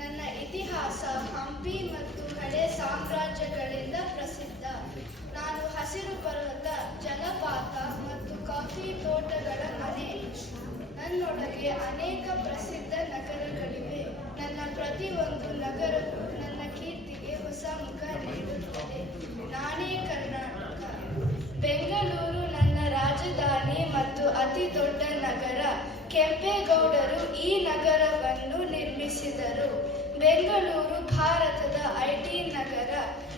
ನನ್ನ ಇತಿಹಾಸ ಹಂಪಿ ಮತ್ತು ಹಳೆ ಸಾಮ್ರಾಜ್ಯಗಳಿಂದ ಪ್ರಸಿದ್ಧ. ನಾನು ಹಸಿರು ಪರ್ವತ, ಜಲಪಾತ ಮತ್ತು ಕಾಫಿ ತೋಟಗಳ ಮನೆ. ನನ್ನೊಳಗೆ ಅನೇಕ ಪ್ರಸಿದ್ಧ ನಗರಗಳಿವೆ. ನನ್ನ ಪ್ರತಿಯೊಂದು ನಗರವು ನನ್ನ ಕೀರ್ತಿಗೆ ಹೊಸ ಮುಖ ನೀಡುತ್ತದೆ. ನಾನೇ ಕರ್ನಾಟಕ. ಬೆಂಗಳೂರು ನನ್ನ ರಾಜಧಾನಿ ಮತ್ತು ಅತಿ ದೊಡ್ಡ ನಗರ. ಕೆಂಪೇಗೌಡರು ಈ ನಗರವನ್ನು ನಿರ್ಮಿಸಿದರು. ಬೆಂಗಳೂರು ಭಾರತದ ಐಟಿ ನಗರ.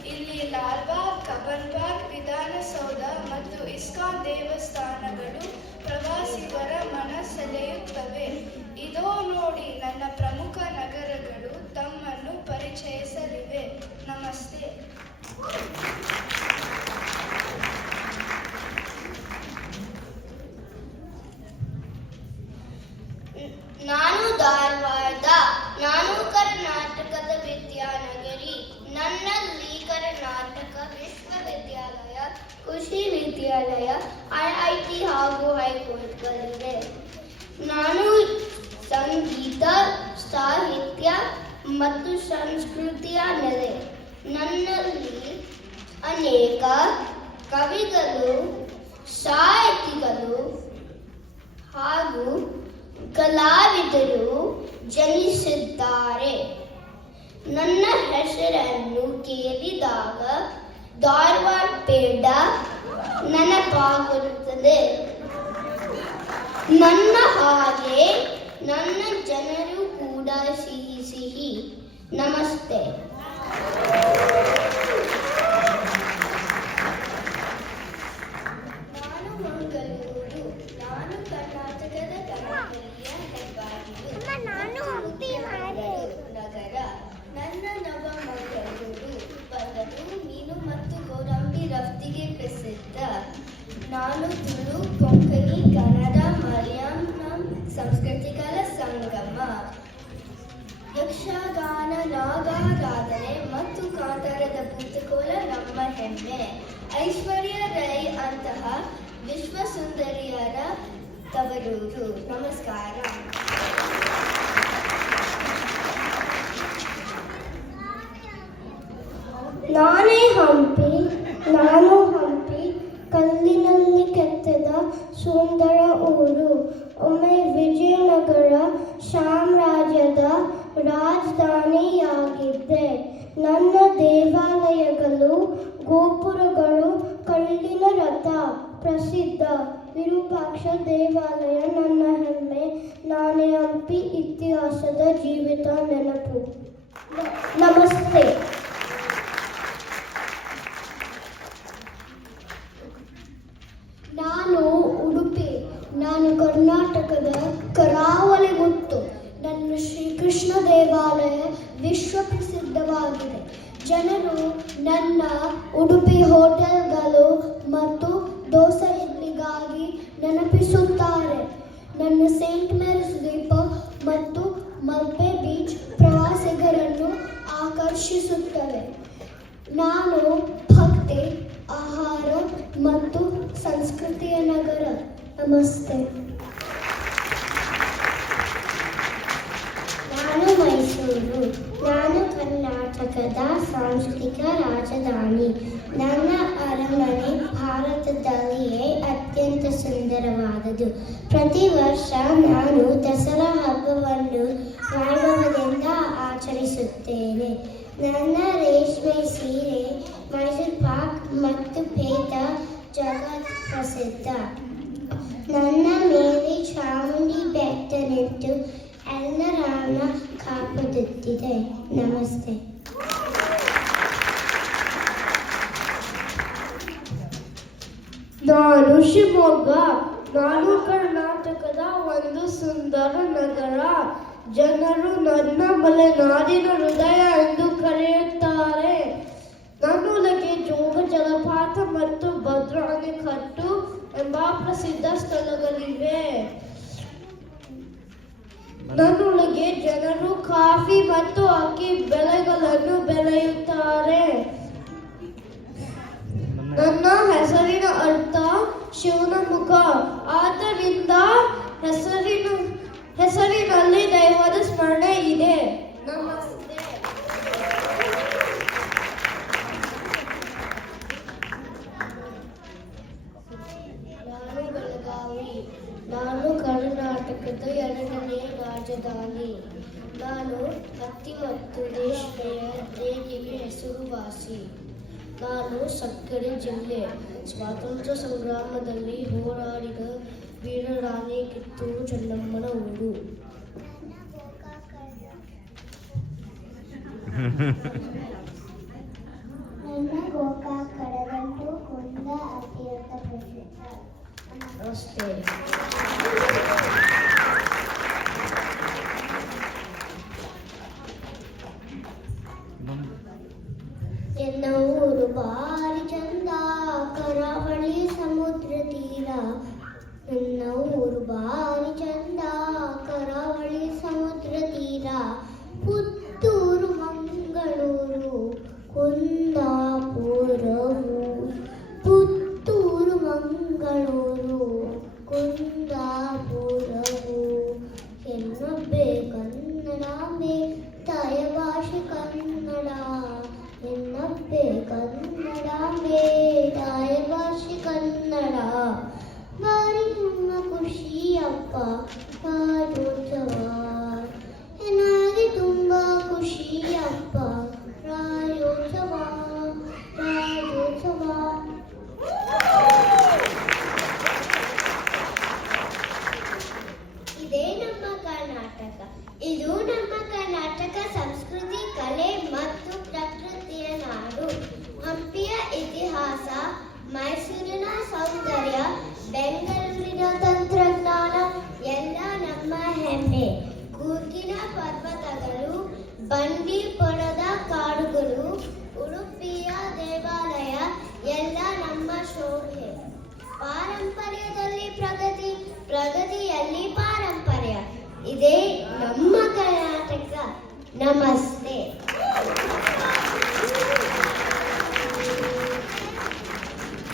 ಇಲ್ಲಿ ಲಾಲ್ಬಾಗ್, ಕಬ್ಬನ್ ಪಾರ್ಕ್, ವಿಧಾನಸೌಧ ಮತ್ತು ಇಸ್ಕಾನ್ ದೇವಸ್ಥಾನಗಳು ಪ್ರವಾಸಿಗರ ಮನ ಸೆಳೆಯುತ್ತವೆ. ಇದೋ ನೋಡಿ, ನನ್ನ ಪ್ರಮುಖ ನಗರಗಳು ತಮ್ಮನ್ನು ಪರಿಚಯಿಸಲಿವೆ. ನಮಸ್ತೆ. ನಾನು ಧಾರವಾಡ. ನಾನು ಕರ್ನಾಟಕದ ವಿದ್ಯಾನಗರಿ. ನನ್ನಲ್ಲಿ ಕರ್ನಾಟಕ ವಿಶ್ವವಿದ್ಯಾಲಯ, ಕೃಷಿ ವಿದ್ಯಾಲಯ, ಐಐಟಿ ಹಾಗೂ ಹೈಕೋರ್ಟ್ಗಳಿವೆ. ನಾನು ಸಂಗೀತ, ಸಾಹಿತ್ಯ ಮತ್ತು ಸಂಸ್ಕೃತಿಯ ನೆಲೆ. ನನ್ನಲ್ಲಿ ಅನೇಕ ಕವಿಗಳು, ಸಾಹಿತಿಗಳು ಹಾಗೂ ಕಲಾವಿದರು ಜನಿಸಿದ್ದಾರೆ. ನನ್ನ ಹೆಸರನ್ನು ಕೇಳಿದಾಗ ಧಾರವಾಡ ಪೇಡ ನೆನಪಾಗುತ್ತದೆ. ನನ್ನ ಹಾಗೆ ನನ್ನ ಜನರು ಕೂಡ ಸಿಹಿ ಸಿಹಿ. ನಮಸ್ತೆ. ನಾನು ಮಂಗಳೂರು. ನಾನು ಕರ್ನಾಟಕದ ಕರಾವಳಿಯ ಹೆಬ್ಬಾಗಿಲು. ನಗರ. ನನ್ನ ನವಮಂಗಳೂರು ಬದಲು ಮೀನು ಮತ್ತು ಗೋಡಂಬಿ ರಫ್ತಿಗೆ ಪ್ರಸಿದ್ಧ. ನಾನು ತುಳು, ಕೊಂಕಣಿ, ಕನ್ನಡ, ಮಲಯಾಳಂ ಸಂಸ್ಕೃತಿಗಳ ಸಂಗಮ. ಯಕ್ಷಗಾನ, ನಾಗಾರಾಧನೆ ಮತ್ತು ಕಾಂತಾರದ ಭೂತಕೋಲ ನಮ್ಮ ಹೆಮ್ಮೆ. ಐಶ್ವರ್ಯ ರೈ ಅಂತಹ ವಿಶ್ವಸುಂದರಿಯರ ತವರೂರು. ನಮಸ್ಕಾರ. ನಾನೇ ಹಂಪಿ. ನಾನು ಹಂಪಿ ಕಲ್ಲಿನಲ್ಲಿ ಕೆತ್ತಿದ ಸುಂದರ ಊರು. ಒಮ್ಮೆ ವಿಜಯನಗರ ಸಾಮ್ರಾಜ್ಯದ ರಾಜಧಾನಿಯಾಗಿದ್ದೆ. ನನ್ನ ದೇವಾಲಯಗಳು, ಗೋಪುರಗಳು, ಕಲ್ಲಿನ ರಥ ಪ್ರಸಿದ್ಧ. ವಿರೂಪಾಕ್ಷ ದೇವಾಲಯ ನನ್ನ ಹೆಮ್ಮೆ. ನಾನೇ ಹಂಪಿ ಇತಿಹಾಸದ ಜೀವಿತ ನೆನಪು. ನಮಸ್ತೆ. ನಾನು ಉಡುಪಿ. ನಾನು ಕರ್ನಾಟಕದ ಕರಾವಳಿ ಮುತ್ತು. ನನ್ನ ಶ್ರೀಕೃಷ್ಣ ದೇವಾಲಯ ವಿಶ್ವ ಪ್ರಸಿದ್ಧವಾಗಿದೆ. ಜನರು ನನ್ನ ಉಡುಪಿ ಹೋಟೆಲ್ಗಳು ಮತ್ತು ದೋಸೆ ಇಡ್ಲಿಗಾಗಿ ನೆನಪಿಸುತ್ತಾರೆ. ನನ್ನ ಸೇಂಟ್ ಮೇರಿಸ್ ದ್ವೀಪ ಮತ್ತು ಮಲ್ಪೆ ಬೀಚ್ ಪ್ರವಾಸಿಗರನ್ನು ಆಕರ್ಷಿಸುತ್ತವೆ. ನಾನು ಭಕ್ತಿ, ಆಹಾರ ಮತ್ತು ಸಂಸ್ಕೃತಿಯ ನಗರ. ನಮಸ್ತೆ. ನಾನು ಮೈಸೂರು. ನಾನು ಕರ್ನಾಟಕದ ಸಾಂಸ್ಕೃತಿಕ ರಾಜಧಾನಿ. ನನ್ನ ಅರಮನೆ ಭಾರತದಲ್ಲಿಯೇ ಅತ್ಯಂತ ಸುಂದರವಾದುದು. ಪ್ರತಿ ವರ್ಷ ನಾನು ದಸರಾ ಹಬ್ಬವನ್ನು ವೈಭವದಿಂದ ಆಚರಿಸುತ್ತೇನೆ. ನನ್ನ ರೇಷ್ಮೆ ಸೀರೆ, ಮೈಸೂರು ಪಾಕ್ ಮತ್ತು ಪೇಟ ಜಗತ್ ಪ್ರಸಿದ್ಧ. ನನ್ನ ಮೇಲೆ ಚಾಮುಂಡಿ ಬೆಟ್ಟ ನಿಂತು ಎಲ್ಲರನ್ನ ಕಾಪಾಡುತ್ತಿದೆ. ನಮಸ್ತೆ. ನಾನು ಶಿವಮೊಗ್ಗ. ನಾನು ಕರ್ನಾಟಕದ ಒಂದು ಸುಂದರ ನಗರ. ಜನರು ನನ್ನ ಮಲೆನಾಡಿನ ಹೃದಯ ಎಂದು ಕರೆಯುತ್ತಾರೆ. ನನ್ನೊಳಗೆ ಜೋಗ ಜಲಪಾತ ಮತ್ತು ಭದ್ರಾ ಅಣೆಕಟ್ಟು ಎಂಬ ಪ್ರಸಿದ್ಧ ಸ್ಥಳಗಳಿವೆ. ನನ್ನೊಳಗೆ ಜನರು ಕಾಫಿ ಮತ್ತು ಅಕ್ಕಿ ಬೆಳೆಗಳನ್ನು ಬೆಳೆಯುತ್ತಾರೆ. ನನ್ನ ಹೆಸರಿನ ಅರ್ಥ ಶಿವನ ಮುಖ. ಆದ್ದರಿಂದ ಹೆಸರಿನಲ್ಲಿ ದೈವದ ಸ್ಮರಣೆ ಇದೆ. ನಮಸ್ತೆ. ನಾನು ಬೆಳಗಾವಿ. ನಾನು ಕರ್ನಾಟಕದ 2ನೇ ರಾಜಧಾನಿ. ನಾನು ಹತ್ತಿ ಮತ್ತು ರೇಷ್ಮೆಯ ನೇಯ್ಗೆಗೆ ಹೆಸರುವಾಸಿ. ನಾನು ಸಕ್ಕರೆ ಜಿಲ್ಲೆ. ಸ್ವಾತಂತ್ರ್ಯ ಸಂಗ್ರಾಮದಲ್ಲಿ ಹೋರಾಡಿದ ವೀರರಾಣಿ ಕಿತ್ತೂರು ಚೆನ್ನಮ್ಮನ ಊರು. ನನ್ನ ಗೋಕಾಕ್ ಕಡಗಂಟು ಕುಂದ ಅತ್ಯಂತ ಪ್ರಸಿದ್ಧ. ನಮಸ್ತೆ. ಎನ್ನ ಊರು ಬಾರಿ ಚಂದ, ಕರಾವಳಿ ಸಮುದ್ರ ತೀರ. ನನ್ನ ಊರು ಬಾರಿ ಚಂದ, ಕರಾವಳಿ ಸಮುದ್ರ ತೀರ. ಪುತ್ತೂರು ಮಂಗಳೂರು ಕುಂದಾಪುರವು. ಪುತ್ತೂರು ಮಂಗಳೂರು ಕುಂದಾಪುರವು. ಎನ್ನೊಬ್ಬೆ ಕನ್ನಡಾಂಬೆ, ತಾಯ ಭಾಷೆ ಕನ್ನಡ. ಎನ್ನೊಬ್ಬೆ ಕನ್ನಡಾಂಬೆ, ತಾಯ ಭಾಷೆ ಕನ್ನಡ. ಬಾರಿ ತುಂಬ ಖುಷಿಯಪ್ಪ ರಾಜ್ಯೋತ್ಸವ. ನನಗೆ ತುಂಬ ಖುಷಿಯಪ್ಪ ರಾಜ್ಯೋತ್ಸವ. ರಾಜ್ಯೋತ್ಸವ. ಇದೇ ನಮ್ಮ ಕರ್ನಾಟಕ. ಇದು ನಮ್ಮ ಕರ್ನಾಟಕ ಸಂಸ್ಕೃತಿ, ಕಲೆ ಮತ್ತು ಪ್ರಕೃತಿಯ ನಾಡು. ಹಂಪಿಯ ಇತಿಹಾಸ, ಮೈಸೂರಿನ ಸೌಂದರ್ಯ, ಬೆಂಗಳೂರಿನ ತಂತ್ರಜ್ಞಾನ ಎಲ್ಲ ನಮ್ಮ ಹೆಮ್ಮೆ. ಕೂರ್ಗಿನ ಪರ್ವತಗಳು, ಬಂಡೀಪುರದ ಕಾಡುಗಳು, ಉಡುಪಿಯ ದೇವಾಲಯ ಎಲ್ಲ ನಮ್ಮ ಶೋಭೆ. ಪಾರಂಪರ್ಯದಲ್ಲಿ ಪ್ರಗತಿ, ಪ್ರಗತಿಯಲ್ಲಿ ಪಾರಂಪರ್ಯ. ಇದೇ ನಮ್ಮ ಕರ್ನಾಟಕ. ನಮಸ್ತೆ.